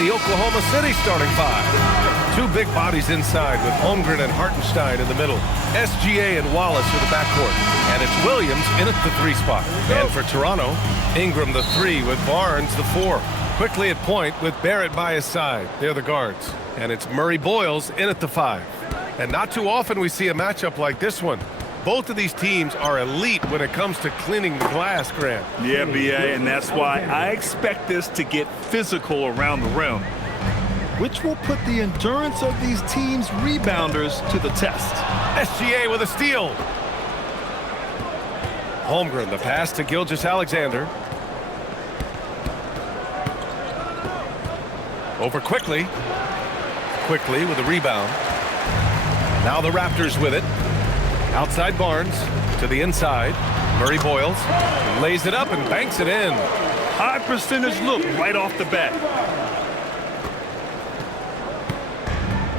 the Oklahoma City starting five. Two big bodies inside with Holmgren and Hartenstein in the middle. SGA and Wallace for the backcourt. And it's Williams in at the 3 spot. And for Toronto, Ingram the 3 with Barnes the 4. Quickly at point with Barrett by his side. They're the guards. And it's Murray Boyles in at the 5. And not too often we see a matchup like this one. Both of these teams are elite when it comes to cleaning the glass, Grant. Yeah, B.A., and that's why I expect this to get physical around the rim, which will put the endurance of these teams' rebounders to the test. SGA with a steal. Holmgren, the pass to Gilgeous-Alexander. Over quickly. Quickly with a rebound. Now the Raptors with it. Outside Barnes to the inside. Murray Boyles lays it up and banks it in. High percentage look right off the bat.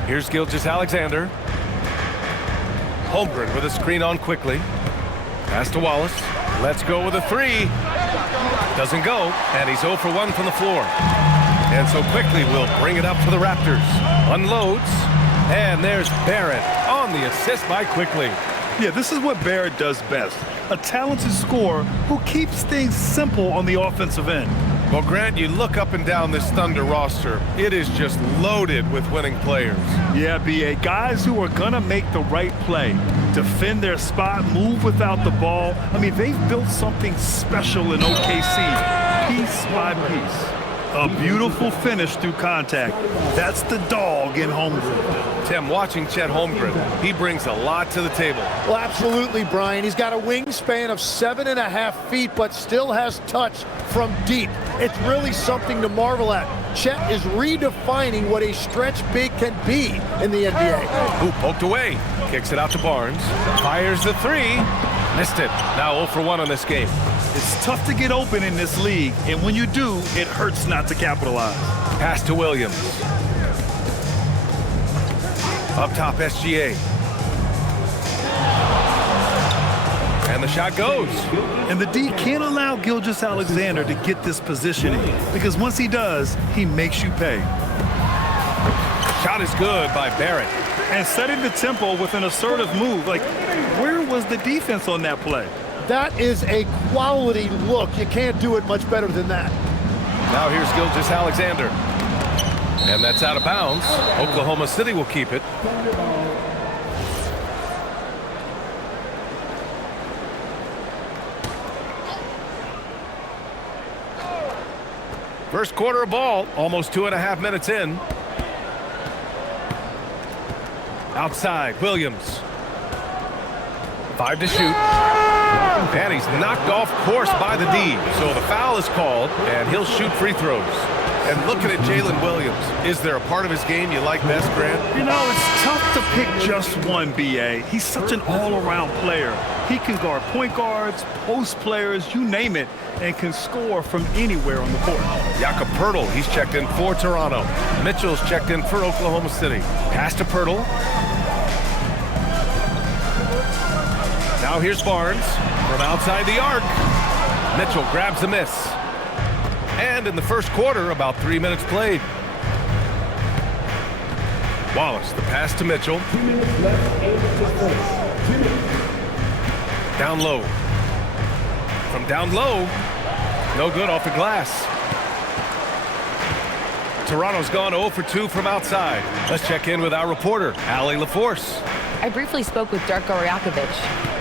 Here's Gilgeous-Alexander. Holmgren with a screen on quickly. Pass to Wallace. Let's go with a 3. Doesn't go, and he's 0 for 1 from the floor. And so quickly we'll bring it up for the Raptors. Unloads, and there's Barrett on the assist by Quickly. Yeah, this is what Barrett does best. A talented scorer who keeps things simple on the offensive end. Well, Grant, you look up and down this Thunder roster. It is just loaded with winning players. Yeah, B.A., guys who are going to make the right play, defend their spot, move without the ball. I mean, they've built something special in OKC, piece by piece. A beautiful finish through contact. That's the dog in Holmgren. Tim, watching Chet Holmgren, he brings a lot to the table. Well, absolutely, Brian. He's got a wingspan of 7.5 feet, but still has touch from deep. It's really something to marvel at. Chet is redefining what a stretch big can be in the NBA. Ooh, poked away. Kicks it out to Barnes. Fires the 3. Missed it. Now 0 for 1 on this game. It's tough to get open in this league, and when you do, it hurts not to capitalize. Pass to Williams. Up top, SGA. And the shot goes. And the D can't allow Gilgeous-Alexander to get this positioning, because once he does, he makes you pay. Shot is good by Barrett. And setting the tempo with an assertive move. Like, where was the defense on that play? That is a quality look. You can't do it much better than that. Now here's Gilgeous-Alexander. And that's out of bounds. Oklahoma City will keep it. First quarter of ball, almost 2.5 minutes in. Outside, Williams. 5 to shoot. And he's knocked off course by the D. So the foul is called, and he'll shoot free throws. And looking at Jalen Williams, is there a part of his game you like best, Grant? You know, it's tough to pick just one, B.A. He's such an all-around player. He can guard point guards, post players, you name it, and can score from anywhere on the court. Jakob Poeltl, he's checked in for Toronto. Mitchell's checked in for Oklahoma City. Pass to Poeltl. Now here's Barnes from outside the arc. Mitchell grabs the miss. And in the first quarter, about 3 minutes played. Wallace, the pass to Mitchell. 2 minutes left, 8 to 2 minutes. Down low. From down low, no good off the glass. Toronto's gone 0 for 2 from outside. Let's check in with our reporter, Allie LaForce. I briefly spoke with Darko Rajakovic,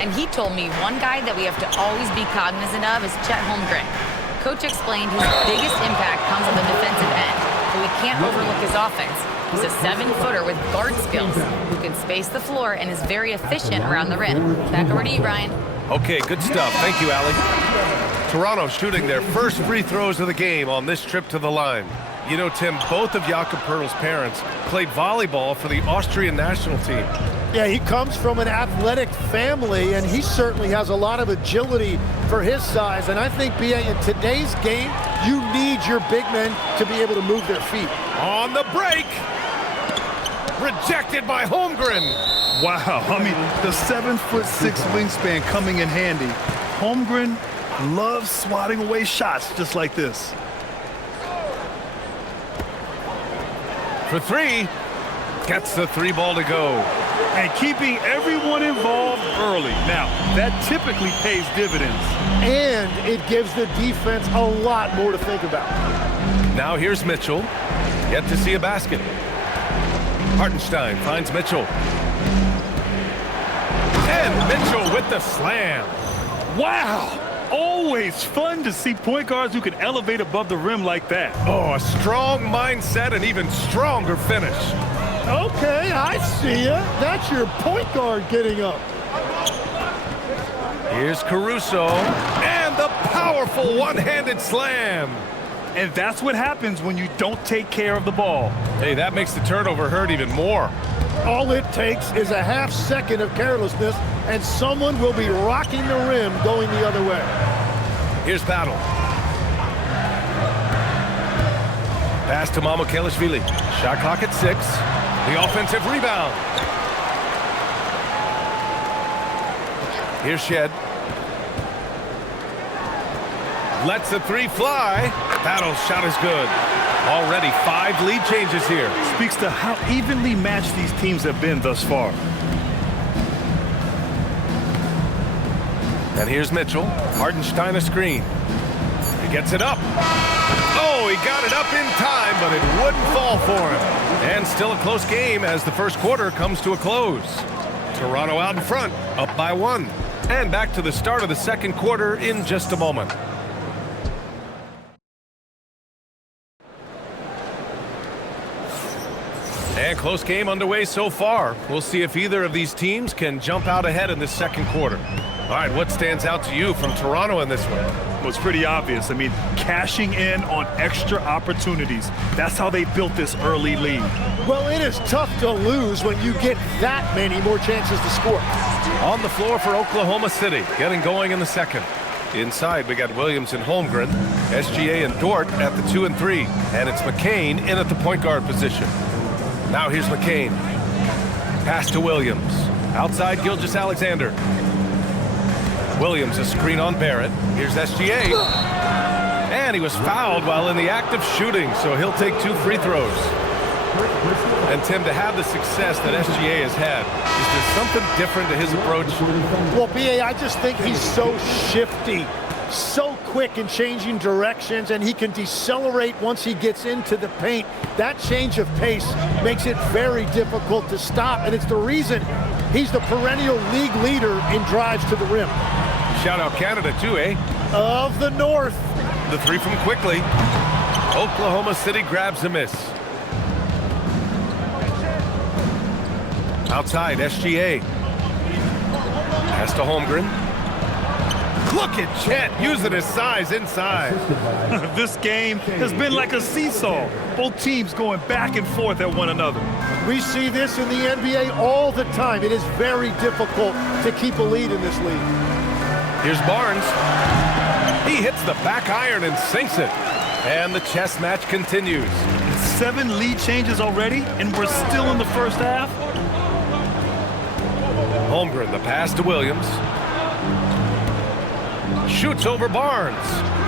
and he told me one guy that we have to always be cognizant of is Chet Holmgren. Coach explained his biggest impact comes on the defensive end, but we can't overlook his offense. He's a 7-footer with guard skills who can space the floor and is very efficient around the rim. Back over to you, Brian. Okay, good stuff. Thank you, Allie. Toronto shooting their first free throws of the game on this trip to the line. You know, Tim, both of Jakob Poeltl's parents played volleyball for the Austrian national team. Yeah, he comes from an athletic family, and he certainly has a lot of agility for his size. And I think, B.A., in today's game, you need your big men to be able to move their feet. On the break. Rejected by Holmgren. Wow, I mean, the 7'6" wingspan coming in handy. Holmgren loves swatting away shots just like this. for three. Gets the three ball to go. And keeping everyone involved early. Now, that typically pays dividends. And it gives the defense a lot more to think about. Now here's Mitchell. Yet to see a basket. Hartenstein finds Mitchell. And Mitchell with the slam. Wow! Always fun to see point guards who can elevate above the rim like that. Oh, a strong mindset and even stronger finish. Okay, I see ya. That's your point guard getting up. Here's Caruso. And the powerful one-handed slam. And that's what happens when you don't take care of the ball. Hey, that makes the turnover hurt even more. All it takes is a half second of carelessness, and someone will be rocking the rim going the other way. Here's Battle. Pass to Mamukelashvili. Shot clock at 6. The offensive rebound. Here's Shed. Lets the three fly. Battle's shot is good. Already 5 lead changes here. Speaks to how evenly matched these teams have been thus far. And here's Mitchell. Hartenstein a screen. He gets it up. Oh, he got it up in time, but it wouldn't fall for him. And still a close game as the first quarter comes to a close. Toronto out in front, up by 1. And back to the start of the second quarter in just a moment. And close game underway so far. We'll see if either of these teams can jump out ahead in this second quarter. All right, what stands out to you from Toronto in this one? Well, it's pretty obvious. I mean, cashing in on extra opportunities. That's how they built this early lead. Well, it is tough to lose when you get that many more chances to score. On the floor for Oklahoma City, getting going in the second. Inside, we got Williams and Holmgren, SGA and Dort at the 2 and 3, and it's McCain in at the point guard position. Now here's McCain. Pass to Williams. Outside Gilgeous-Alexander. Williams a screen on Barrett. Here's SGA. And he was fouled while in the act of shooting, so he'll take 2 free throws. And Tim, to have the success that SGA has had, is there something different to his approach? Well, B.A., I just think he's so shifty, so quick in changing directions, and he can decelerate once he gets into the paint. That change of pace makes it very difficult to stop, and it's the reason he's the perennial league leader in drives to the rim. Shout out Canada too, eh? Of the North. The 3 from quickly. Oklahoma City grabs a miss. Outside, SGA. Pass to Holmgren. Look at Chet using his size inside. This game has been like a seesaw. Both teams going back and forth at one another. We see this in the NBA all the time. It is very difficult to keep a lead in this league. Here's Barnes. He hits the back iron and sinks it. And the chess match continues. 7 lead changes already, and we're still in the first half. Holmgren, the pass to Williams. Shoots over Barnes.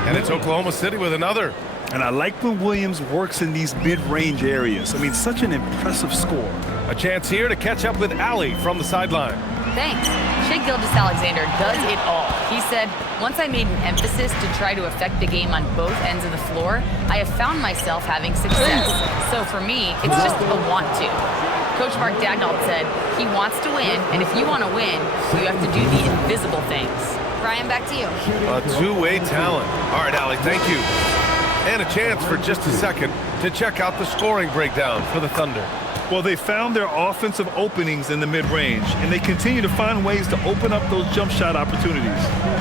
And it's Oklahoma City with another. And I like when Williams works in these mid-range areas. I mean, such an impressive score. A chance here to catch up with Allie from the sideline. Thanks. Shai Gilgeous-Alexander does it all. He said, once I made an emphasis to try to affect the game on both ends of the floor, I have found myself having success. So for me, it's just a want to. Coach Mark Dagnall said, he wants to win, and if you want to win, you have to do the invisible things. Brian, back to you. A two-way talent. All right, Allie, thank you. And a chance for just a second to check out the scoring breakdown for the Thunder. Well, they found their offensive openings in the mid-range, and they continue to find ways to open up those jump shot opportunities.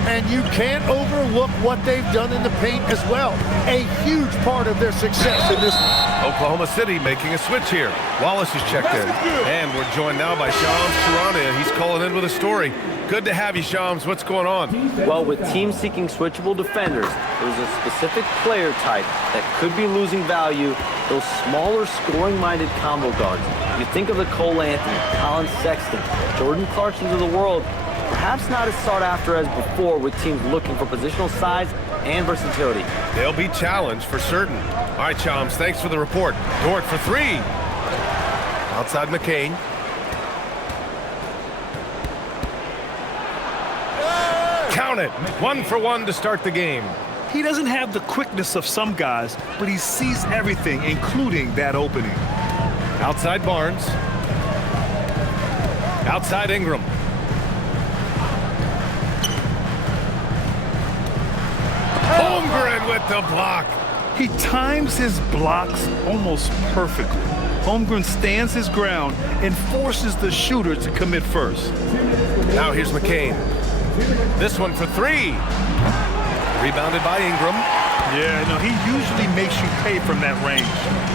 And you can't overlook what they've done in the paint as well. A huge part of their success in this one. Oklahoma City making a switch here. Wallace is checked in. And we're joined now by Shams Charania. He's calling in with a story. Good to have you, Shams. What's going on? Well, with teams seeking switchable defenders, there's a specific player type that could be losing value, those smaller scoring-minded combo guards. You think of the Cole Anthony, Colin Sexton, Jordan Clarksons of the world, perhaps not as sought after as before with teams looking for positional size and versatility. They'll be challenged for certain. All right, Shams, thanks for the report. Dort for 3. Outside McCain. Count it. 1 for 1 to start the game. He doesn't have the quickness of some guys, but he sees everything, including that opening. Outside Barnes. Outside Ingram. Holmgren with the block. He times his blocks almost perfectly. Holmgren stands his ground and forces the shooter to commit first. Now here's McCain. This one for 3. Rebounded by Ingram. Yeah, no, he usually makes you pay from that range.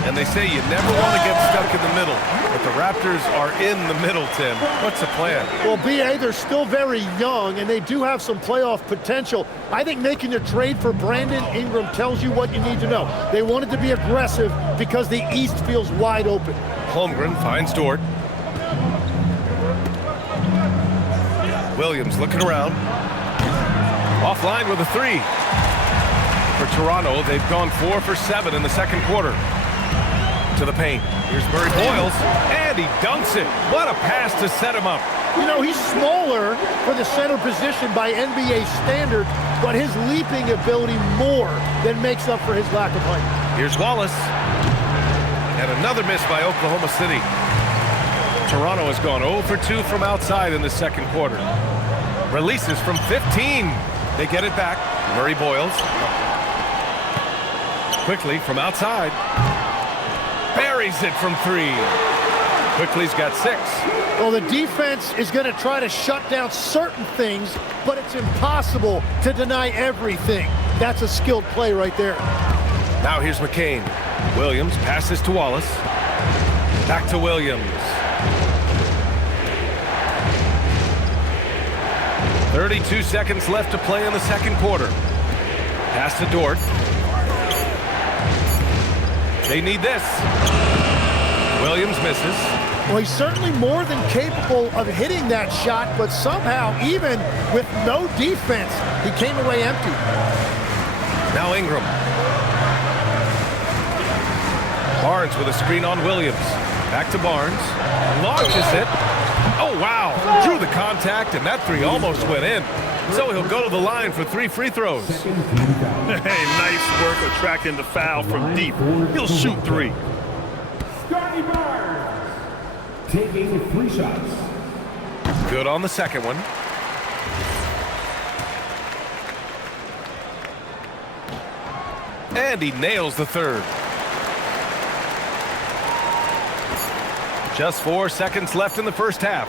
And they say you never want to get stuck in the middle. But the Raptors are in the middle, Tim. What's the plan? Well, B.A., they're still very young, and they do have some playoff potential. I think making a trade for Brandon Ingram tells you what you need to know. They wanted to be aggressive because the East feels wide open. Holmgren finds Dort. Williams looking around. Offline with a 3. For Toronto, they've gone 4 for 7 in the second quarter. To the paint. Here's Murray Boyles, and he dunks it. What a pass to set him up. You know, he's smaller for the center position by NBA standards, but his leaping ability more than makes up for his lack of height. Here's Wallace. And another miss by Oklahoma City. Toronto has gone 0 for 2 from outside in the second quarter. Releases from 15. They get it back. Murray Boyles. Quickly from outside. Buries it from 3. Quickly's got 6. Well, the defense is going to try to shut down certain things, but it's impossible to deny everything. That's a skilled play right there. Now here's McCain. Williams passes to Wallace. Back to Williams. 32 seconds left to play in the second quarter. Pass to Dort. They need this. Williams misses. Well, he's certainly more than capable of hitting that shot, but somehow, even with no defense, he came away empty. Now Ingram. Barnes with a screen on Williams. Back to Barnes. Launches it. Oh, wow. Drew the contact, and that 3 almost went in. So he'll go to the line for 3 free throws. Hey, nice work attracting the foul from deep. He'll shoot 3. Scotty Barnes taking 3 shots. Good on the second one. And he nails the third. Just 4 seconds left in the first half.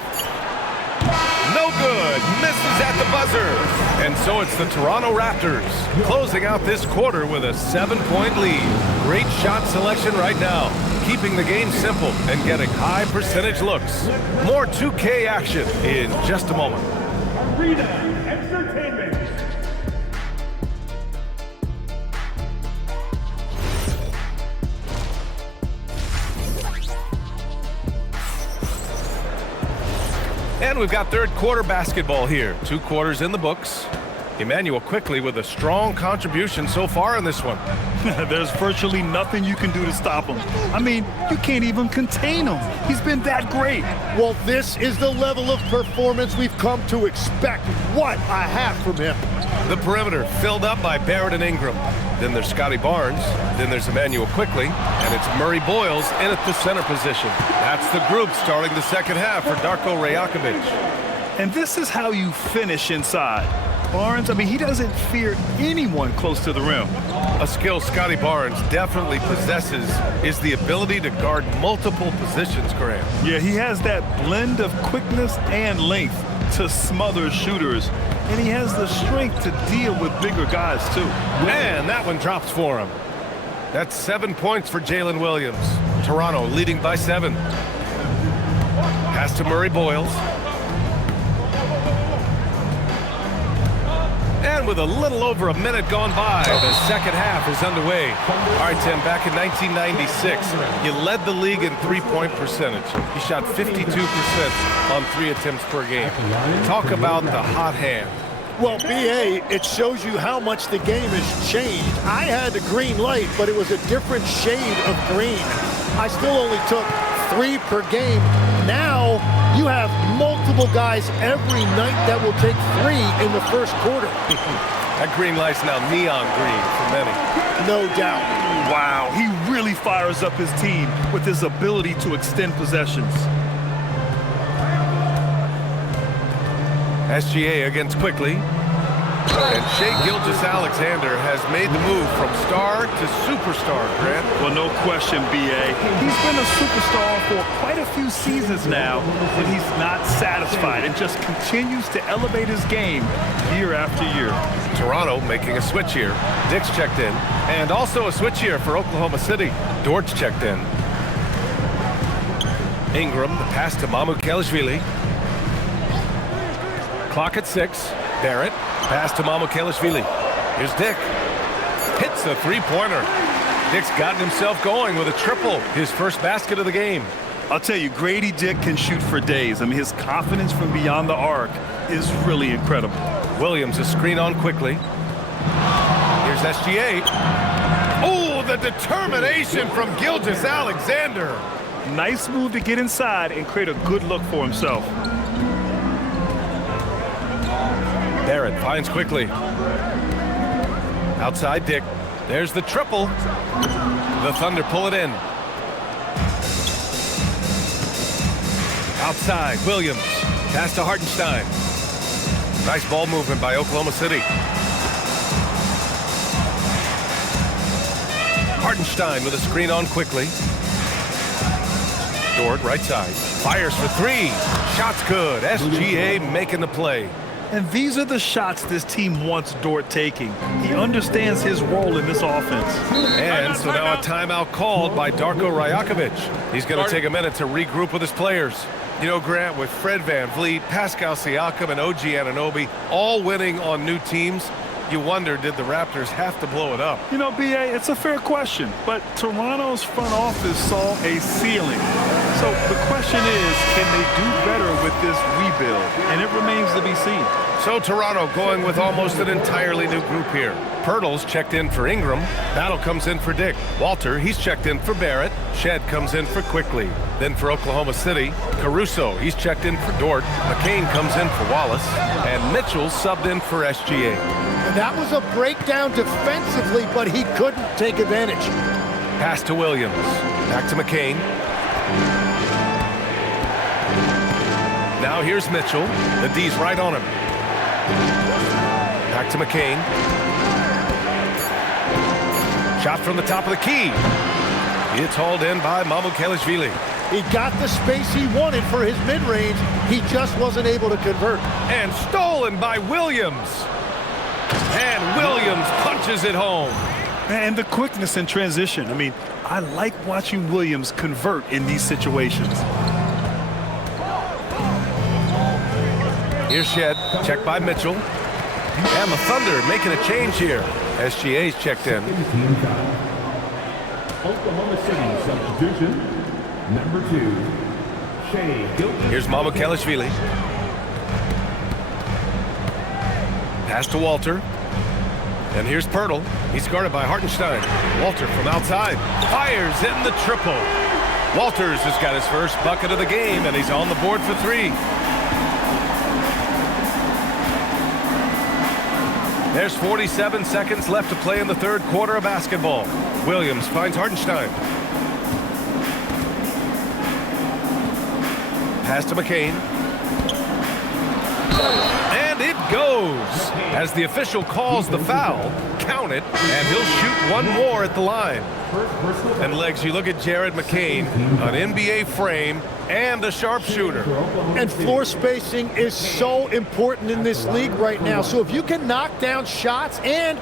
No good. Misses at the buzzer. And so it's the Toronto Raptors closing out this quarter with a 7-point lead. Great shot selection right now, keeping the game simple and getting high percentage looks. More 2K action in just a moment. Arena Entertainment. And we've got third quarter basketball here. 2 quarters in the books. Emmanuel Quickly with a strong contribution so far in this one. There's virtually nothing you can do to stop him. I mean, you can't even contain him. He's been that great. Well, this is the level of performance we've come to expect. What a half from him. The perimeter filled up by Barrett and Ingram. Then there's Scotty Barnes. Then there's Emmanuel Quickly. And it's Murray Boyles in at the center position. That's the group starting the second half for Darko Rajakovic. And this is how you finish inside. Barnes, I mean, he doesn't fear anyone close to the rim. A skill Scotty Barnes definitely possesses is the ability to guard multiple positions, Graham. Yeah, he has that blend of quickness and length to smother shooters. And he has the strength to deal with bigger guys, too. Man, that one drops for him. That's 7 points for Jalen Williams. Toronto leading by 7. Pass to Murray Boyles. And with a little over a minute gone by, the second half is underway. All right, Tim, back in 1996, you led the league in three-point percentage. You shot 52% on 3 attempts per game. Talk about the hot hand. Well, B.A., it shows you how much the game has changed. I had the green light, but it was a different shade of green. I still only took 3 per game. Now you have multiple guys every night that will take 3 in the first quarter. That green light's now neon green for many. No doubt. Wow, he really fires up his team with his ability to extend possessions. SGA against quickly. And Shai Gilgeous-Alexander has made the move from star to superstar, Grant. Well, no question, B.A. He's been a superstar for quite a few seasons now, and he's not satisfied and just continues to elevate his game year after year. Toronto making a switch here. Dick's checked in. And also a switch here for Oklahoma City. Dort's checked in. Ingram, the pass to Mamukelashvili. Clock at 6. Barrett, pass to Mamukelashvili. Here's Dick. Hits a three-pointer. Dick's gotten himself going with a triple. His first basket of the game. I'll tell you, Grady Dick can shoot for days. I mean, his confidence from beyond the arc is really incredible. Williams, a screen on quickly. Here's SGA. Oh, the determination from Gilgeous-Alexander. Nice move to get inside and create a good look for himself. Barrett finds quickly. Outside Dick. There's the triple. The Thunder pull it in. Outside, Williams. Pass to Hartenstein. Nice ball movement by Oklahoma City. Hartenstein with a screen on quickly. Dort, right side. Fires for 3. Shot's good. SGA making the play. And these are the shots this team wants Dort taking. He understands his role in this offense. And so now a timeout called by Darko Rajakovic. He's going to take a minute to regroup with his players. You know, Grant, with Fred VanVleet, Pascal Siakam, and OG Anunoby all winning on new teams, you wonder, did the Raptors have to blow it up? You know, B.A., it's a fair question, but Toronto's front office saw a ceiling. So the question is, can they do better with this rebuild? And it remains to be seen. So Toronto going with almost an entirely new group here. Pirtle's checked in for Ingram. Battle comes in for Dick. Walter, he's checked in for Barrett. Shed comes in for Quickly. Then for Oklahoma City, Caruso, he's checked in for Dort. McCain comes in for Wallace. And Mitchell subbed in for SGA. And that was a breakdown defensively, but he couldn't take advantage. Pass to Williams. Back to McCain. Now here's Mitchell. The D's right on him. Back to McCain. Shot from the top of the key. It's hauled in by Mamukelashvili. He got the space he wanted for his mid-range. He just wasn't able to convert. And stolen by Williams. And Williams punches it home. And the quickness in transition. I mean, I like watching Williams convert in these situations. Here's Shed, checked by Mitchell. And the Thunder making a change here. SGA's checked in. Oklahoma City substitution, number 2, Shai Gilgeous. Here's Mamukelashvili. Pass to Walter. And here's Pirtle. He's guarded by Hartenstein. Walter from outside. Fires in the triple. Walters has got his first bucket of the game, and he's on the board for 3. There's 47 seconds left to play in the third quarter of basketball. Williams finds Hartenstein. Pass to McCain. And it goes. As the official calls the foul, count it, and he'll shoot one more at the line. And Legs, you look at Jared McCain, an NBA frame and a sharpshooter. And floor spacing is so important in this league right now. So if you can knock down shots and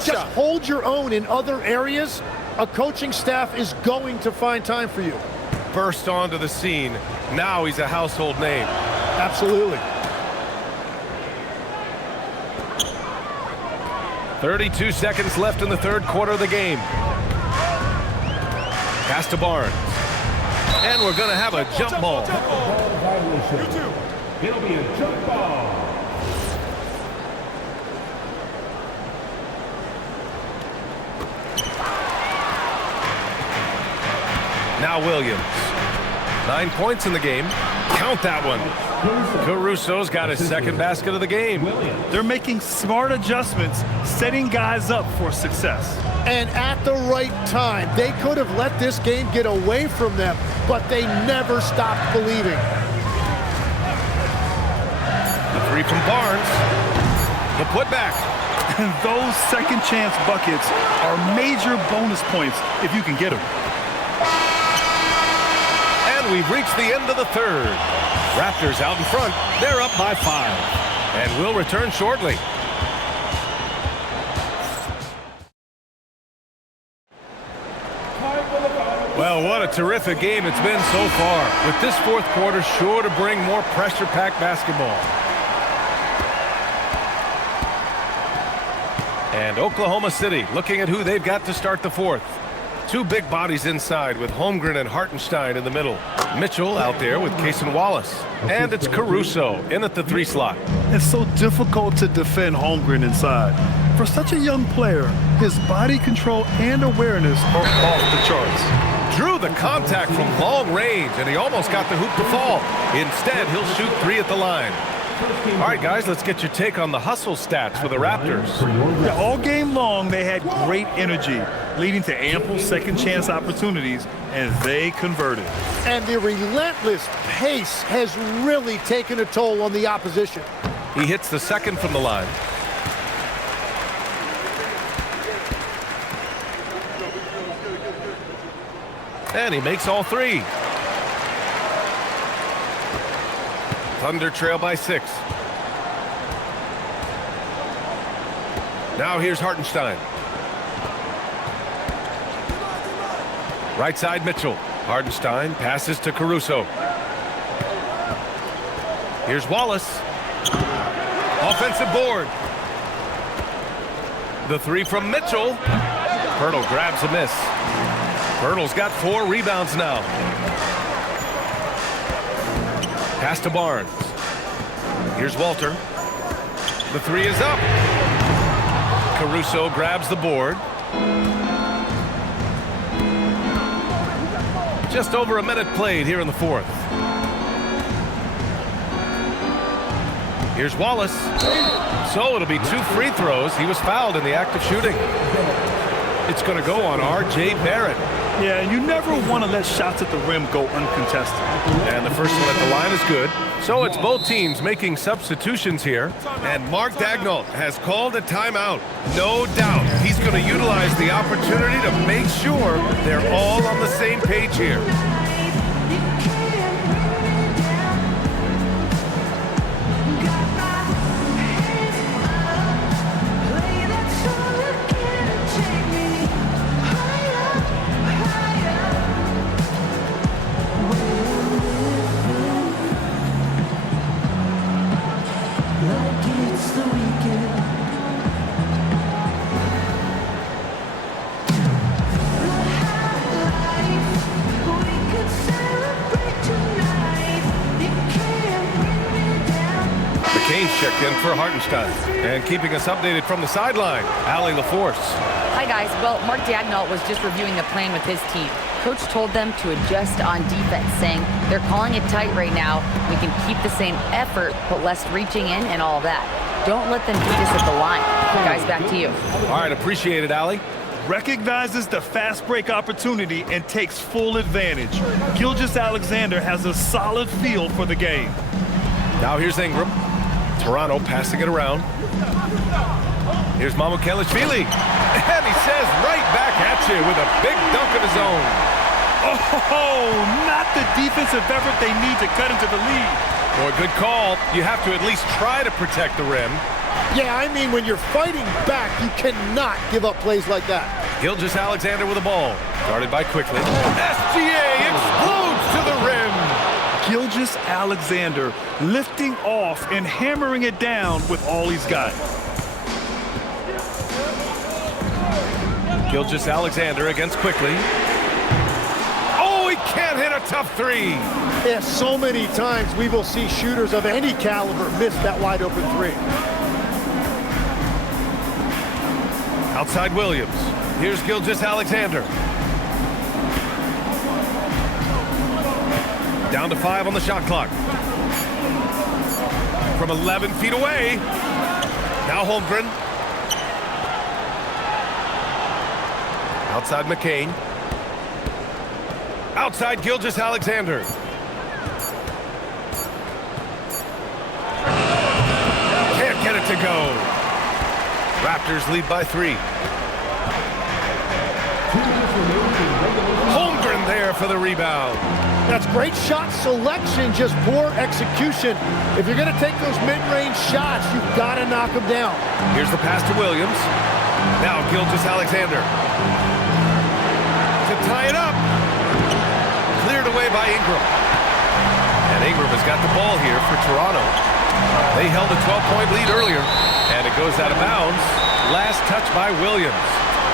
just hold your own in other areas, a coaching staff is going to find time for you. Burst onto the scene. Now he's a household name. Absolutely. 32 seconds left in the third quarter of the game. Pass to Barnes. And we're going to have a jump ball. Ball violation. It'll be a jump ball. Now Williams. 9 points in the game. Count that one. Caruso's got his second basket of the game. They're making smart adjustments, setting guys up for success. And at the right time, they could have let this game get away from them, but they never stopped believing. The three from Barnes. The putback. And those second chance buckets are major bonus points if you can get them. And we've reached the end of the third. Raptors out in front. They're up by 5. And we'll return shortly. Well, what a terrific game it's been so far. With this fourth quarter sure to bring more pressure-packed basketball. And Oklahoma City looking at who they've got to start the fourth. Two big bodies inside with Holmgren and Hartenstein in the middle. Mitchell out there with Cason Wallace. And it's Caruso in at the 3 slot. It's so difficult to defend Holmgren inside. For such a young player, his body control and awareness are off the charts. Drew the contact from long range, and he almost got the hoop to fall. Instead, he'll shoot 3 at the line. All right, guys, let's get your take on the hustle stats for the Raptors. Yeah, all game long, they had great energy, leading to ample second chance opportunities, and they converted. And the relentless pace has really taken a toll on the opposition. He hits the second from the line. And he makes all 3. Thunder trail by 6. Now here's Hartenstein. Right side Mitchell. Hartenstein passes to Caruso. Here's Wallace. Offensive board. The 3 from Mitchell. Pirtle grabs a miss. Pirtle's got 4 rebounds now. Pass to Barnes. Here's Walter. The 3 is up. Caruso grabs the board. Just over a minute played here in the fourth. Here's Wallace. So it'll be 2 free throws. He was fouled in the act of shooting. It's going to go on R.J. Barrett. Yeah, and you never want to let shots at the rim go uncontested. And the first one at the line is good. So it's both teams making substitutions here. And Mark Daigneault has called a timeout. No doubt he's going to utilize the opportunity to make sure they're all on the same page here. Checked in for Hartenstein. And keeping us updated from the sideline, Allie LaForce. Hi, guys. Well, Mark Daigneault was just reviewing the plan with his team. Coach told them to adjust on defense, saying they're calling it tight right now. We can keep the same effort, but less reaching in and all that. Don't let them beat us at the line. Guys, back to you. All right, appreciate it, Allie. Recognizes the fast break opportunity and takes full advantage. Gilgeous-Alexander has a solid feel for the game. Now here's Ingram. Toronto passing it around. Here's Mamukelashvili. And he says right back at you with a big dunk of his own. Oh, not the defensive effort they need to cut into the lead. Boy, good call. You have to at least try to protect the rim. Yeah, I mean, when you're fighting back, you cannot give up plays like that. Gilgeous-Alexander with the ball. Guarded by Quickly. SGA explodes to the rim. Gilgeous-Alexander lifting off and hammering it down with all he's got. Gilgeous-Alexander against Quickly. Oh, he can't hit a tough 3. Yeah, so many times we will see shooters of any caliber miss that wide open 3. Outside Williams. Here's Gilgeous-Alexander. Down to 5 on the shot clock. From 11 feet away. Now Holmgren. Outside McCain. Outside Gilgeous-Alexander. Can't get it to go. Raptors lead by 3. Holmgren there for the rebound. That's great shot selection, just poor execution. If you're going to take those mid-range shots, you've got to knock them down. Here's the pass to Williams. Now Gilgeous-Alexander. To tie it up. Cleared away by Ingram. And Ingram has got the ball here for Toronto. They held a 12-point lead earlier. And it goes out of bounds. Last touch by Williams.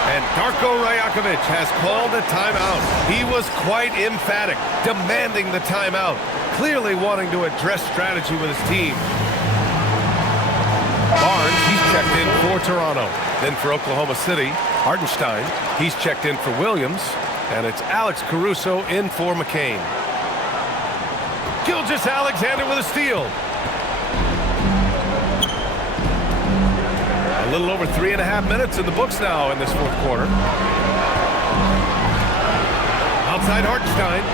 And Darko Rajakovic has called a timeout. He was quite emphatic, demanding the timeout, clearly wanting to address strategy with his team. Barnes, he's checked in for Toronto. Then for Oklahoma City, Hartenstein, he's checked in for Williams. And it's Alex Caruso in for McCain. Gilgeous-Alexander with a steal. A little over 3.5 minutes in the books now in this fourth quarter. Outside Hartenstein.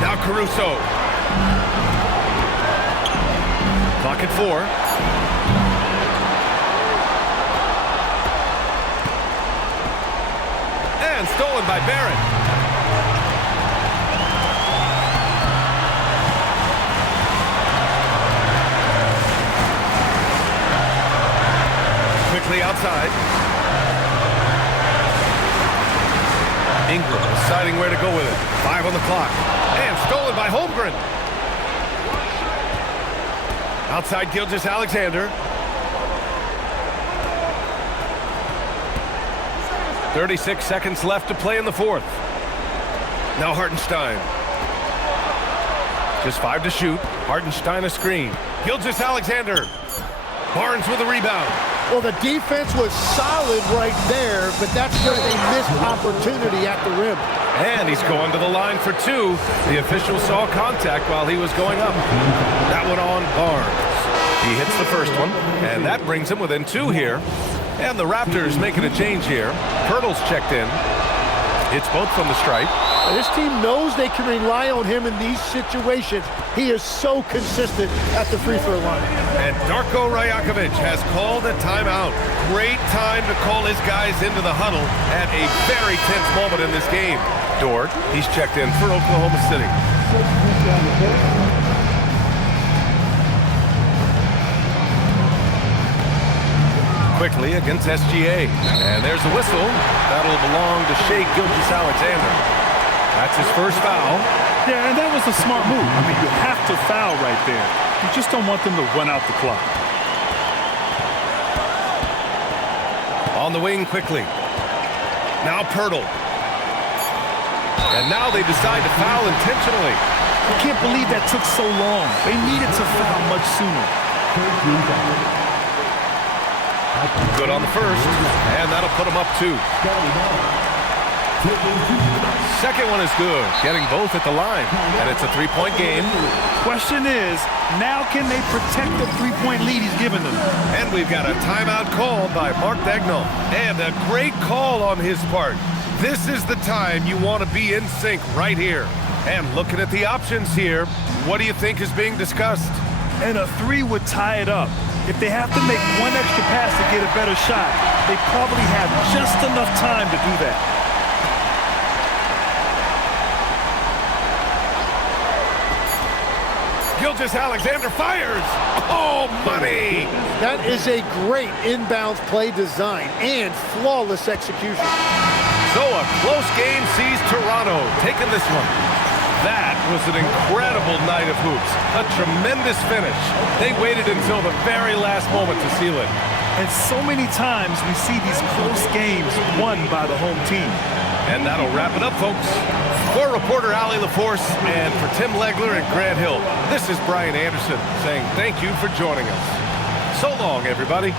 Now Caruso. Clock at 4. And stolen by Barrett. Quickly outside. Ingram deciding where to go with it. 5 on the clock. And stolen by Holmgren. Outside Gilgeous-Alexander. 36 seconds left to play in the fourth. Now Hartenstein. Just 5 to shoot. Hartenstein a screen. Gilgeous-Alexander. Barnes with a rebound. Well, the defense was solid right there, but that's just a missed opportunity at the rim. And he's going to the line for 2. The official saw contact while he was going up. That one on Barnes. He hits the first one, and that brings him within 2 here. And the Raptors making a change here. Pirtle's checked in. Hits both from the stripe. This team knows they can rely on him in these situations. He is so consistent at the free throw line. And Darko Rajakovic has called a timeout. Great time to call his guys into the huddle at a very tense moment in this game. Dort, he's checked in for Oklahoma City. Quickly against SGA. And there's the whistle. That'll belong to Shai Gilgeous-Alexander. That's his first foul. Yeah, and that was a smart move. I mean, you have to foul right there. You just don't want them to run out the clock. On the wing quickly. Now Pirtle. And now they decide to foul intentionally. I can't believe that took so long. They needed to foul much sooner. Good on the first, and that'll put them up 2. Second one is good, getting both at the line, and it's a 3-point game. Question is, now can they protect the 3-point lead he's given them? And we've got a timeout called by Mark Daigneault, and a great call on his part. This is the time you want to be in sync right here. And looking at the options here, what do you think is being discussed? And a 3 would tie it up. If they have to make one extra pass to get a better shot, they probably have just enough time to do that. Gilgeous-Alexander fires. Oh, money! That is a great inbounds play design and flawless execution. So a close game sees Toronto taking this one. That was an incredible night of hoops. A tremendous finish. They waited until the very last moment to seal it. And so many times we see these close games won by the home team. And that'll wrap it up, folks. For reporter Allie LaForce and for Tim Legler and Grant Hill, this is Brian Anderson saying thank you for joining us. So long, everybody.